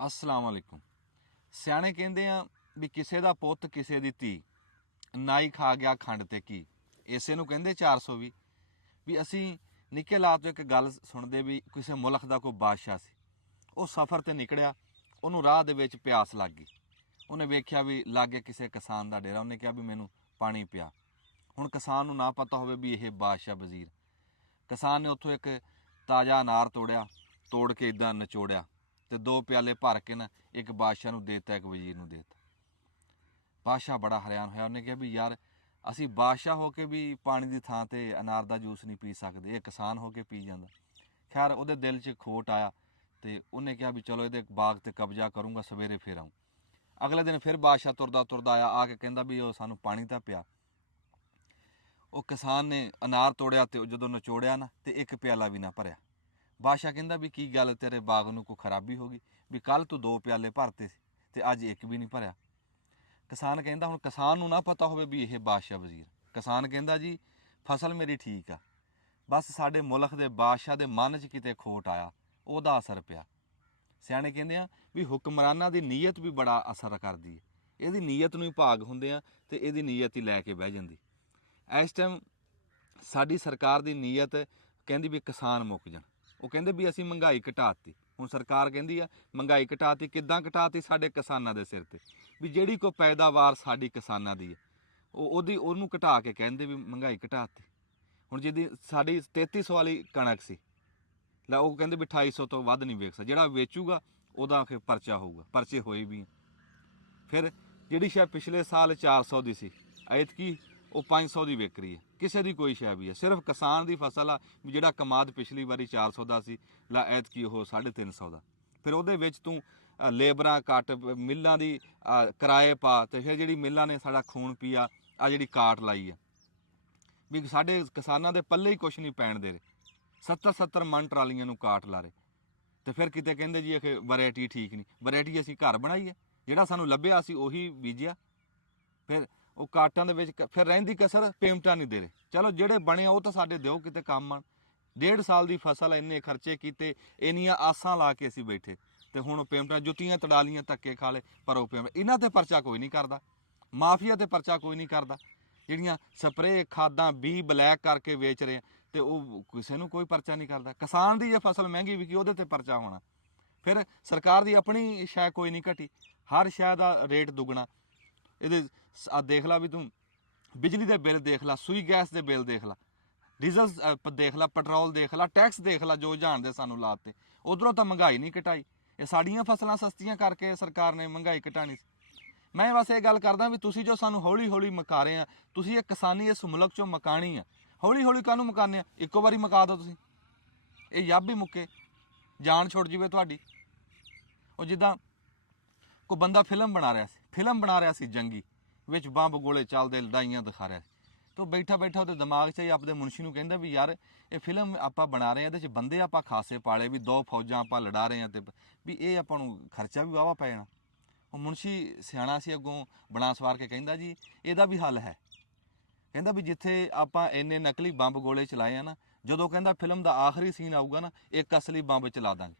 अस्सलाम वालेकुम। सियाणे कहंदे आ भी किसे दा पुत्त किसे दी धी, नाई खा गया खंड ते की। इसे नूं कहंदे 400 भी असीं निक्के लात एक गल सुणदे भी किसी मुल्क का कोई बादशाह सी। वो सफ़र ते निकलिया, उन्होंने राह दे विच प्यास लग गई। उन्हें वेख्या भी लागे किसी किसान का डेरा, उन्हें कहा भी मैनू पानी पिया। हुण किसान नूं ना पता होवे भी यह बादशाह वजीर। किसान ने उत्थों एक ताज़ा अनार तोड़िया, तोड़ के इदां नचोड़िया ते 2 प्याले भर के ना एक बादशाह नूं देता, एक वजीर नूं देता। बादशाह बड़ा हैरान होया, उन्हें कहा भी यार असी बादशाह होके भी पानी की थां ते अनार का जूस नहीं पी सकते, ये किसान होके पी जाता। खैर उहदे दिल च खोट आया तो उन्हें कहा भी चलो ये बाग ते कब्जा करूँगा, सवेरे फिर आऊँ। अगले दिन फिर बादशाह तुरदा तुरदा आया, आके कहंदा भी वो सानू पानी तां पिया। वो किसान ने अनार तोड़िया तो जो नचोड़िया ना तो एक प्याला भी ना भरिया। बादशाह कहंदा भी की गल तेरे बाग नूं कोई खराबी हो गई भी कल तू 2 प्याले भरते तो अज एक भी नहीं भरिया। किसान कहंदा हुण किसान नूं ना पता होवे भी यह बादशाह वजीर। किसान कहंदा जी फसल मेरी ठीक आ, बस साडे मुल्क दे बादशाह दे मन च किते खोट आया, उहदा असर पिया। सियाणे कहंदे आ भी हुक्मरानां दी नीयत भी बड़ा असर करदी है। इहदी नीयत नूं ही भाग हुंदे आ ते इहदी नीयत ही लै के बह जांदी। इस टाइम साडी सरकार की नीयत कहती भी किसान मुक जाण। वो कहते भी असी महंगाई घटाती। हुण सरकार कहती है महंगाई घटाती, किद्दां घटाती? साडे किसानां दे सिर ते भी जिहड़ी कोई पैदावार साडी किसानां दी है ਉਹਨੂੰ घटा के कहते भी महंगाई घटाती। हुण जिहदी साडी 3300 वाली कणक सी लै वो कहते भी 2800 तो वध नहीं वेच सकदा, जिहड़ा वेचूगा ਉਹਦਾ फिर परचा होऊगा, परचे होए भी। फिर जिहड़ी शै पिछले साल 400 दी सी, ऐतकी वो 500 की विक रही है। किसी की कोई शै भी है, सिर्फ किसान की फसल आ भी जिहड़ा कमाद पिछली बारी 400 का सी, ला ऐतकी वो 350 का। फिर ਉਹਦੇ ਵਿੱਚ तू लेबरां घट, मिल्लां की किराए पा, तो फिर जिहड़ी मिल्लां ने साडा खून पीआ आ जिहड़ी काट लाई है भी साडे किसानां दे पल्ले ही कुछ नहीं पैण दे रहे। 70-70 मन ट्रालियां नूं काट ला रहे। तो फिर किते कहंदे जी कि वैरायटी ठीक नहीं। वैरायटी असीं घर बनाई है, जिहड़ा सानूं लभ्या असीं ਉਹੀ ਬੀਜਿਆ। फिर वो काटां दे विच फिर रहिंदी कसर पेमटां नहीं दे रहे। चलो जिहड़े बने वो तो साडे दिओ किते काम आण। 1.5 साल की फसल इन्ने खर्चे कीते, इन्नियां आसां ला के असीं बैठे तो हुण पेमटां जुत्तियां तड़ा लीआं, धक्के खा ले, पर वो पेमट इन्हां ते परचा कोई नहीं करदा। माफिया ते परचा कोई नहीं करदा। ਜਿਹੜੀਆਂ ਸਪਰੇ ਖਾਦਾਂ ਬੀ ਬਲੈਕ ਕਰਕੇ ਵੇਚ ਰਹੇ ਤੇ ਉਹ ਕਿਸੇ ਨੂੰ ਕੋਈ ਪਰਚਾ ਨਹੀਂ ਕਰਦਾ। ਕਿਸਾਨ ਦੀ ਜੇ ਫਸਲ ਮਹਿੰਗੀ ਵਿਕੀ ਉਹਦੇ ਤੇ ਪਰਚਾ ਹੋਣਾ। ਫਿਰ ਸਰਕਾਰ ਦੀ ਆਪਣੀ ਸ਼ੈ ਕੋਈ ਨਹੀਂ ਘਟੀ, ਹਰ ਸ਼ੈ ਦਾ ਰੇਟ ਦੁੱਗਣਾ। ਇਹਦੇ ਆ ਦੇਖ ਲਾ ਵੀ ਤੂੰ ਬਿਜਲੀ ਦੇ ਬਿੱਲ ਦੇਖ ਲਾ, ਸੂਈ ਗੈਸ ਦੇ ਬਿੱਲ ਦੇਖ ਲਾ, ਡੀਜ਼ਲ ਦੇਖ ਲਾ, ਪੈਟਰੋਲ ਦੇਖ ਲਾ, ਟੈਕਸ ਦੇਖ ਲਾ ਜੋ ਜਾਣਦੇ ਸਾਨੂੰ ਲਾਤੇ। ਉਧਰੋਂ ਤਾਂ ਮਹਿੰਗਾਈ ਨਹੀਂ ਘਟਾਈ। ਇਹ ਸਾਡੀਆਂ ਫਸਲਾਂ ਸਸਤੀਆਂ ਕਰਕੇ ਸਰਕਾਰ ਨੇ ਮਹਿੰਗਾਈ ਘਟਾਣੀ ਸੀ। मैं बस ये गल करदा भी तुसीं जो सानू हौली हौली मका रहे हैं, तुसीं ये किसानी इस मुल्क चों मकानी है। हौली हौली काहनूं मकाने? इक्को वारी मका दो तुसीं, ये जब भी मुक्के जान छुट जावे तुहाडी। ਉਹ ਜਿੱਦਾਂ ਕੋਈ ਬੰਦਾ ਫਿਲਮ ਬਣਾ ਰਿਹਾ ਸੀ ਜੰਗੀ ਵਿੱਚ ਬੰਬ ਗੋਲੇ ਚੱਲਦੇ, ਲੜਾਈਆਂ ਦਿਖਾ ਰਿਹਾ ਸੀ। तो बैठा बैठा ਉਹਦੇ ਦਿਮਾਗ 'ਚ ਆਪਦੇ ਮੁਨਸ਼ੀ ਨੂੰ ਕਹਿੰਦਾ ਵੀ ਯਾਰ ਇਹ ਫਿਲਮ ਆਪਾਂ ਬਣਾ ਰਹੇ ਹਾਂ, ਇਹਦੇ 'ਚ ਬੰਦੇ ਆਪਾਂ ਖਾਸੇ ਪਾਲੇ ਵੀ 2 ਫੌਜਾਂ ਆਪਾਂ ਲੜਾ ਰਹੇ ਹਾਂ ਤੇ ਵੀ ਇਹ ਆਪਾਂ ਨੂੰ ਖਰਚਾ ਵੀ ਵਾਹਵਾ ਪੈ ਜਾਣਾ। ਉਹ ਮੁਨਸ਼ੀ ਸਿਆਣਾ ਸੀ, ਅੱਗੋਂ ਬਣਾ ਸਵਾਰ ਕੇ ਕਹਿੰਦਾ ਜੀ ਇਹਦਾ ਵੀ ਹੱਲ ਹੈ। ਕਹਿੰਦਾ ਵੀ ਜਿੱਥੇ ਆਪਾਂ ਇੰਨੇ ਨਕਲੀ ਬੰਬ ਗੋਲੇ ਚਲਾਏ ਆ ਨਾ, ਜਦੋਂ ਕਹਿੰਦਾ ਫਿਲਮ ਦਾ ਆਖਰੀ ਸੀਨ ਆਊਗਾ ਨਾ, ਇੱਕ ਅਸਲੀ ਬੰਬ ਚਲਾ ਦਾਂਗੇ।